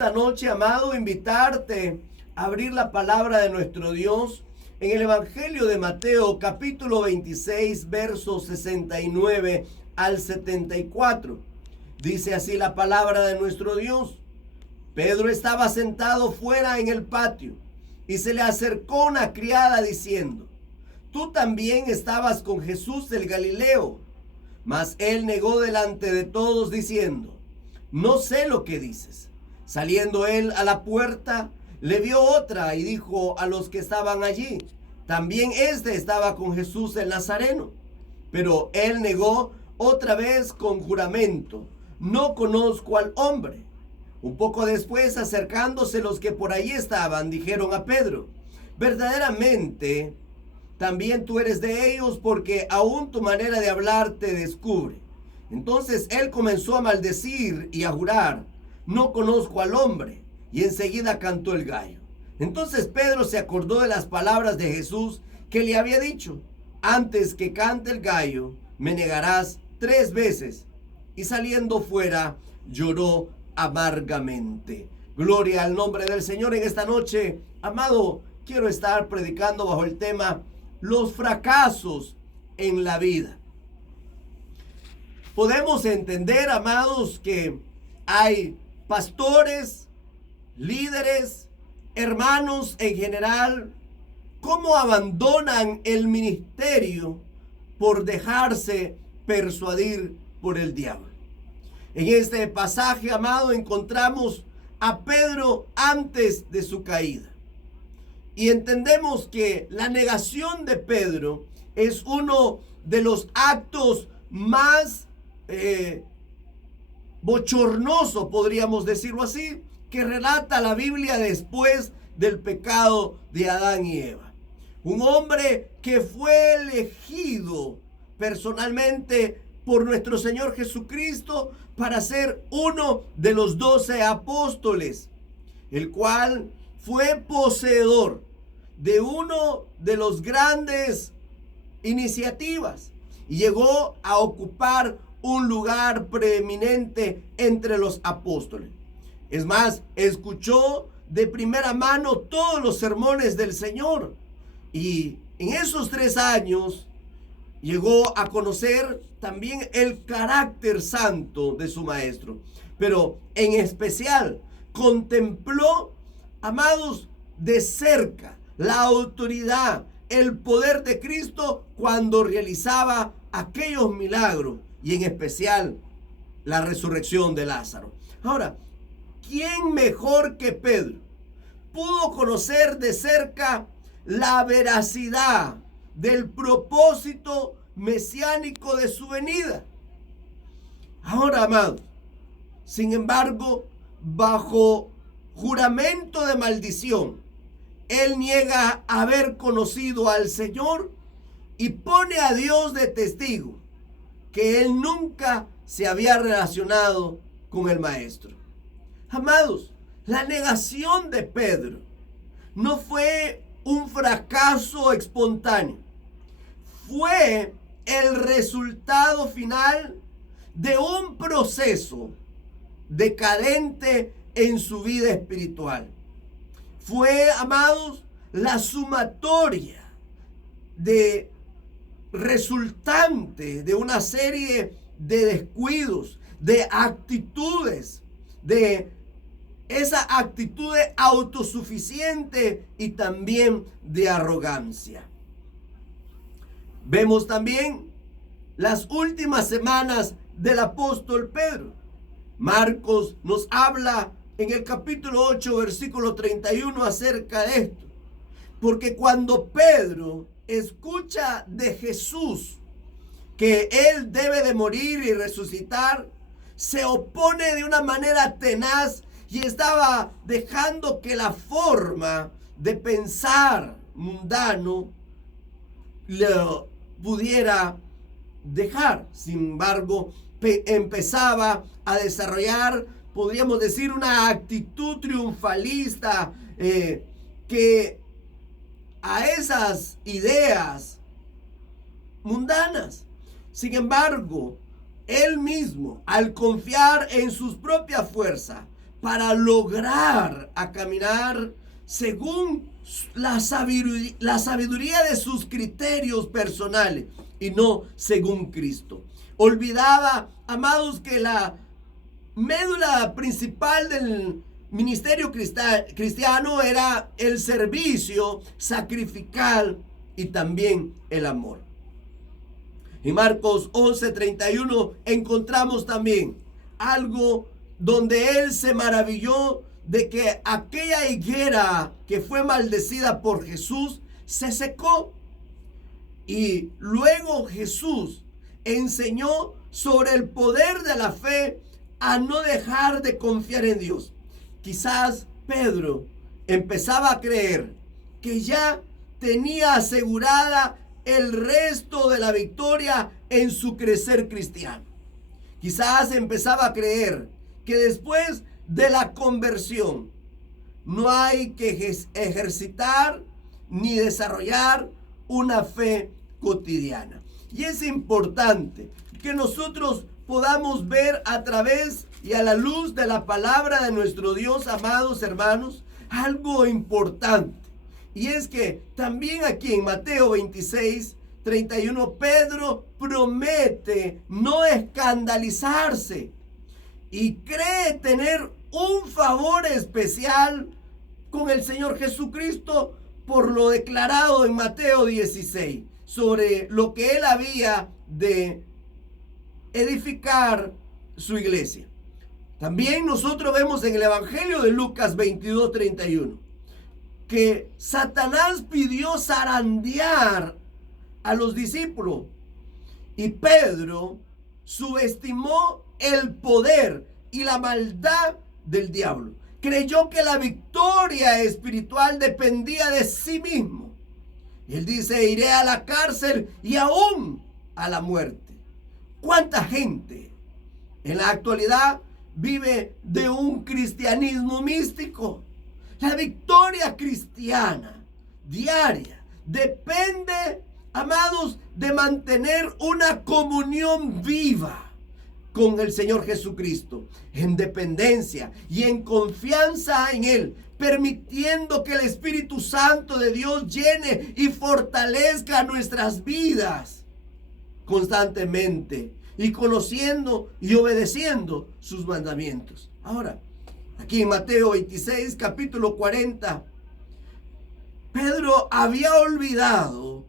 Esta noche, amado, invitarte a abrir la palabra de nuestro Dios en el Evangelio de Mateo, capítulo 26, versos 69 al 74. Dice así la palabra de nuestro Dios. Pedro estaba sentado fuera en el patio y se le acercó una criada diciendo: tú también estabas con Jesús del Galileo. Mas él negó delante de todos diciendo: no sé lo que dices. Saliendo él a la puerta, le vio otra y dijo a los que estaban allí: también este estaba con Jesús el Nazareno. Pero él negó otra vez con juramento: no conozco al hombre. Un poco después, acercándose los que por allí estaban, dijeron a Pedro: verdaderamente, también tú eres de ellos, porque aún tu manera de hablar te descubre. Entonces él comenzó a maldecir y a jurar: no conozco al hombre. Y enseguida cantó el gallo. Entonces Pedro se acordó de las palabras de Jesús que le había dicho: antes que cante el gallo, me negarás 3 veces. Y saliendo fuera, lloró amargamente. Gloria al nombre del Señor. En esta noche, amado, quiero estar predicando bajo el tema: los fracasos en la vida. Podemos entender, amados, que hay pastores, líderes, hermanos en general, cómo abandonan el ministerio por dejarse persuadir por el diablo. En este pasaje, amado, encontramos a Pedro antes de su caída. Y entendemos que la negación de Pedro es uno de los actos más bochornoso, podríamos decirlo así, que relata la Biblia después del pecado de Adán y Eva. Un hombre que fue elegido personalmente por nuestro Señor Jesucristo para ser uno de los 12 apóstoles, el cual fue poseedor de uno de los grandes iniciativas y llegó a ocupar un lugar preeminente entre los apóstoles. Es más, escuchó de primera mano todos los sermones del Señor, y en esos 3 años llegó a conocer también el carácter santo de su maestro. Pero en especial contempló, amados, de cerca la autoridad, el poder de Cristo cuando realizaba aquellos milagros, y en especial la resurrección de Lázaro. Ahora, ¿quién mejor que Pedro pudo conocer de cerca la veracidad del propósito mesiánico de su venida? Ahora, amados, sin embargo, bajo juramento de maldición, él niega haber conocido al Señor y pone a Dios de testigo que él nunca se había relacionado con el maestro. Amados, la negación de Pedro no fue un fracaso espontáneo. Fue el resultado final de un proceso decadente en su vida espiritual. Fue, amados, la sumatoria de resultante de una serie de descuidos, de actitudes, de esa actitud autosuficiente y también de arrogancia. Vemos también las últimas semanas del apóstol Pedro. Marcos nos habla en el capítulo 8, versículo 31 acerca de esto. Porque cuando Pedro escucha de Jesús que él debe de morir y resucitar, se opone de una manera tenaz y estaba dejando que la forma de pensar mundano lo pudiera dejar. Sin embargo, empezaba a desarrollar, podríamos decir, una actitud triunfalista que a esas ideas mundanas. Sin embargo, él mismo, al confiar en sus propias fuerzas, para lograr a caminar según la sabiduría de sus criterios personales y no según Cristo. Olvidaba, amados, que la médula principal del ministerio cristiano era el servicio sacrificial y también el amor. En Marcos 11:31 encontramos también algo donde él se maravilló de que aquella higuera que fue maldecida por Jesús se secó. Y luego Jesús enseñó sobre el poder de la fe a no dejar de confiar en Dios. Quizás Pedro empezaba a creer que ya tenía asegurada el resto de la victoria en su crecer cristiano. Quizás empezaba a creer que después de la conversión no hay que ejercitar ni desarrollar una fe cotidiana. Y es importante que nosotros podamos ver a través y a la luz de la palabra de nuestro Dios, amados hermanos, algo importante. Y es que también aquí en Mateo 26:31, Pedro promete no escandalizarse y cree tener un favor especial con el Señor Jesucristo por lo declarado en Mateo 16 sobre lo que él había de edificar su iglesia. También nosotros vemos en el Evangelio de Lucas 22:31 que Satanás pidió zarandear a los discípulos y Pedro subestimó el poder y la maldad del diablo. Creyó que la victoria espiritual dependía de sí mismo. Él dice: iré a la cárcel y aún a la muerte. ¿Cuánta gente en la actualidad vive de un cristianismo místico? La victoria cristiana diaria depende, amados, de mantener una comunión viva con el Señor Jesucristo, en dependencia y en confianza en Él, permitiendo que el Espíritu Santo de Dios llene y fortalezca nuestras vidas constantemente y conociendo y obedeciendo sus mandamientos. Ahora, aquí en Mateo 26, capítulo 40, Pedro había olvidado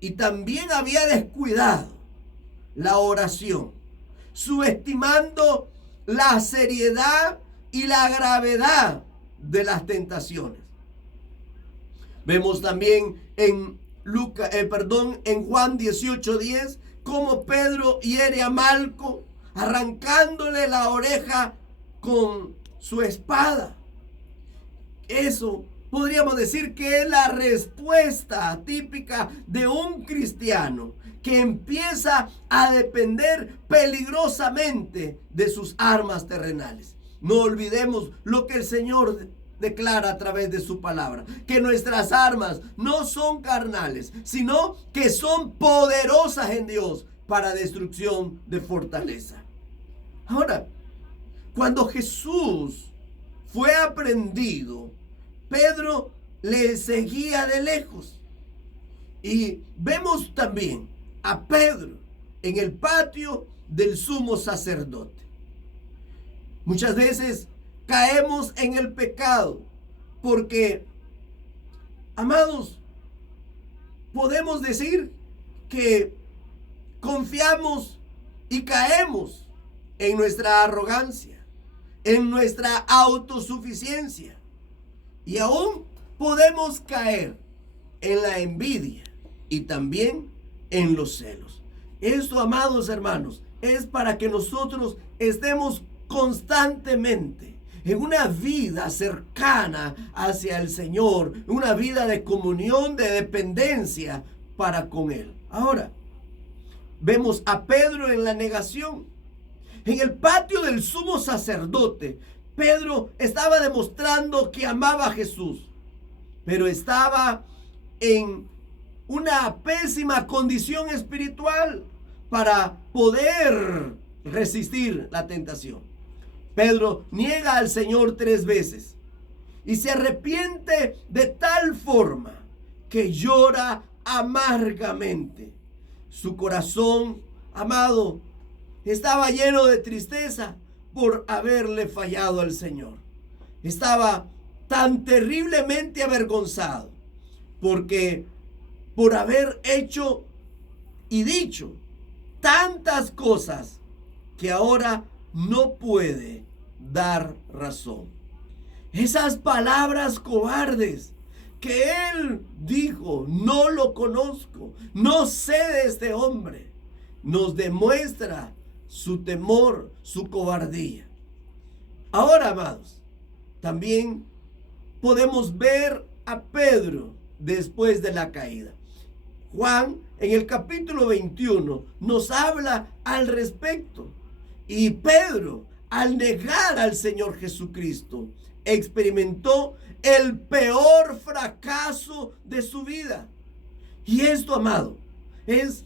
y también había descuidado la oración, subestimando la seriedad y la gravedad de las tentaciones. Vemos también en Juan 18:10 cómo Pedro hiere a Malco arrancándole la oreja con su espada. Eso podríamos decir que es la respuesta típica de un cristiano que empieza a depender peligrosamente de sus armas terrenales. No olvidemos lo que el Señor declara a través de su palabra, que nuestras armas no son carnales, sino que son poderosas en Dios para destrucción de fortaleza. Ahora, cuando Jesús fue aprehendido, Pedro le seguía de lejos. Y vemos también a Pedro en el patio del sumo sacerdote. Muchas veces caemos en el pecado porque, amados, podemos decir que confiamos y caemos en nuestra arrogancia, en nuestra autosuficiencia, y aún podemos caer en la envidia y también en los celos. Esto, amados hermanos, es para que nosotros estemos constantemente en una vida cercana hacia el Señor, una vida de comunión, de dependencia para con Él. Ahora, vemos a Pedro en la negación. En el patio del sumo sacerdote, Pedro estaba demostrando que amaba a Jesús, pero estaba en una pésima condición espiritual para poder resistir la tentación. Pedro niega al Señor 3 veces y se arrepiente de tal forma que llora amargamente. Su corazón, amado, estaba lleno de tristeza por haberle fallado al Señor. Estaba tan terriblemente avergonzado porque por haber hecho y dicho tantas cosas que ahora no puede dar razón. Esas palabras cobardes que él dijo, no lo conozco, no sé de este hombre, nos demuestra su temor, su cobardía. Ahora, amados, también podemos ver a Pedro después de la caída. Juan, en el capítulo 21, nos habla al respecto. Y Pedro, al negar al Señor Jesucristo, experimentó el peor fracaso de su vida. Y esto, amado, es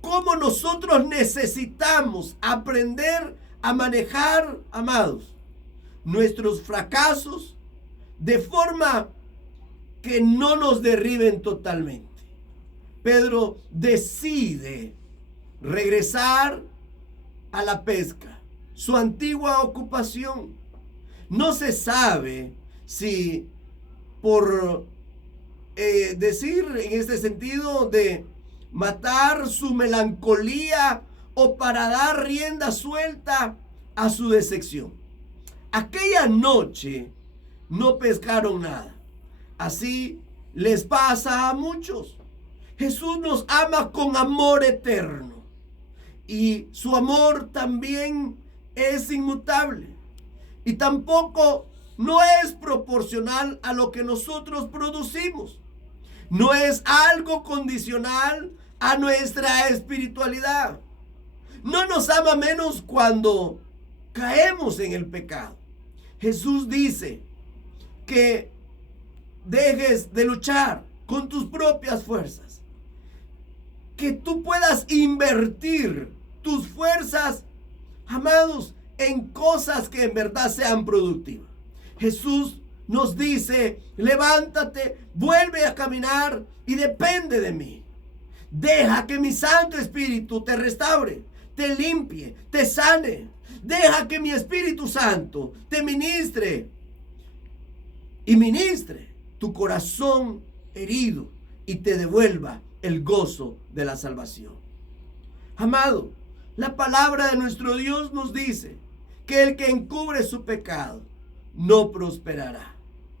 cómo nosotros necesitamos aprender a manejar, amados, nuestros fracasos de forma que no nos derriben totalmente. Pedro decide regresar a la pesca, su antigua ocupación. No se sabe si por decir en este sentido de matar su melancolía o para dar rienda suelta a su decepción. Aquella noche no pescaron nada. Así les pasa a muchos. Jesús nos ama con amor eterno y su amor también es inmutable y tampoco no es proporcional a lo que nosotros producimos. No es algo condicional a nuestra espiritualidad. No nos ama menos cuando caemos en el pecado. Jesús dice que dejes de luchar con tus propias fuerzas, que tú puedas invertir tus fuerzas, amados, en cosas que en verdad sean productivas. Jesús nos dice, levántate, vuelve a caminar y depende de mí. Deja que mi Santo Espíritu te restaure, te limpie, te sane. Deja que mi Espíritu Santo te ministre y ministre tu corazón herido y te devuelva el gozo de la salvación. Amado, la palabra de nuestro Dios nos dice que el que encubre su pecado no prosperará,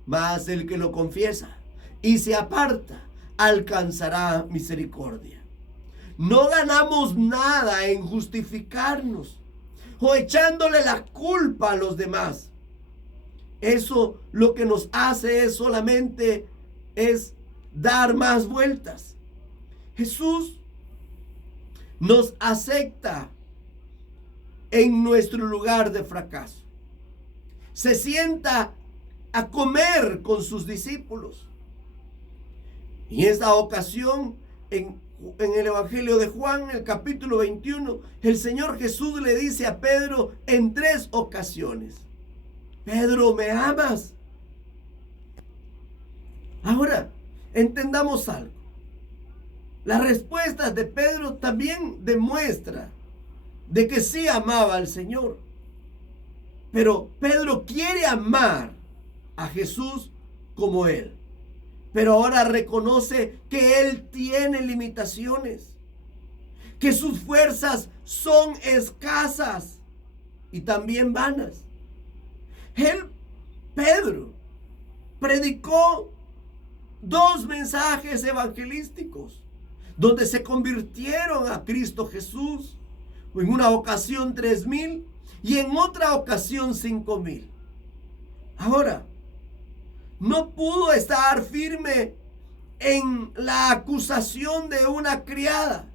mas el que lo confiesa y se aparta alcanzará misericordia. No ganamos nada en justificarnos o echándole la culpa a los demás. Eso lo que nos hace es solamente dar más vueltas. Jesús nos acepta en nuestro lugar de fracaso. Se sienta a comer con sus discípulos. Y en esta ocasión, en el Evangelio de Juan, el capítulo 21, el Señor Jesús le dice a Pedro en 3 ocasiones: Pedro, ¿me amas? Ahora, entendamos algo. La respuesta de Pedro también demuestra de que sí amaba al Señor. Pero Pedro quiere amar a Jesús como Él. Pero ahora reconoce que Él tiene limitaciones, que sus fuerzas son escasas y también vanas. Pedro, predicó 2 mensajes evangelísticos donde se convirtieron a Cristo Jesús. En una ocasión 3,000 y en otra ocasión 5,000. Ahora, no pudo estar firme en la acusación de una criada,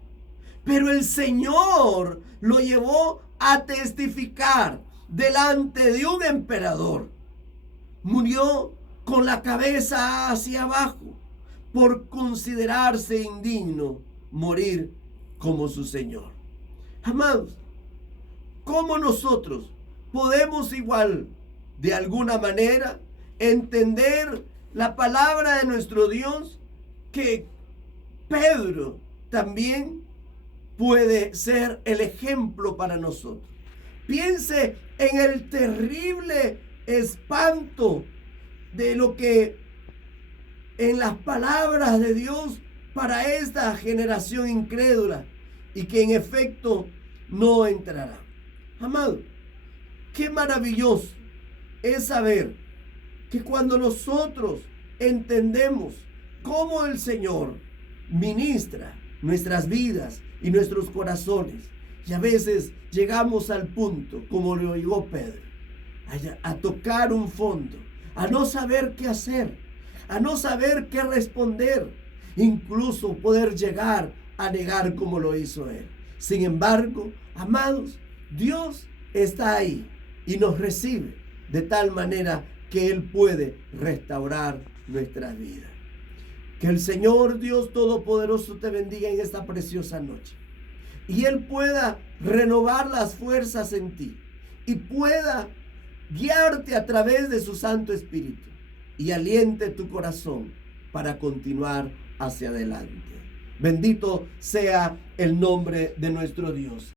pero el Señor lo llevó a testificar delante de un emperador. Murió con la cabeza hacia abajo por considerarse indigno morir como su Señor. Amados, ¿cómo nosotros podemos igual, de alguna manera, entender la palabra de nuestro Dios, que Pedro también puede ser el ejemplo para nosotros. Piense en el terrible espanto de lo que en las palabras de Dios para esta generación incrédula y que en efecto no entrará. Amado, qué maravilloso es saber que cuando nosotros entendemos cómo el Señor ministra nuestras vidas y nuestros corazones, y a veces llegamos al punto, como lo llegó Pedro, a tocar un fondo, a no saber qué hacer, a no saber qué responder, incluso poder llegar a negar como lo hizo él. Sin embargo, amados, Dios está ahí y nos recibe de tal manera que Él puede restaurar nuestra vida. Que el Señor Dios Todopoderoso te bendiga en esta preciosa noche. Y Él pueda renovar las fuerzas en ti. Y pueda guiarte a través de su Santo Espíritu. Y aliente tu corazón para continuar hacia adelante. Bendito sea el nombre de nuestro Dios.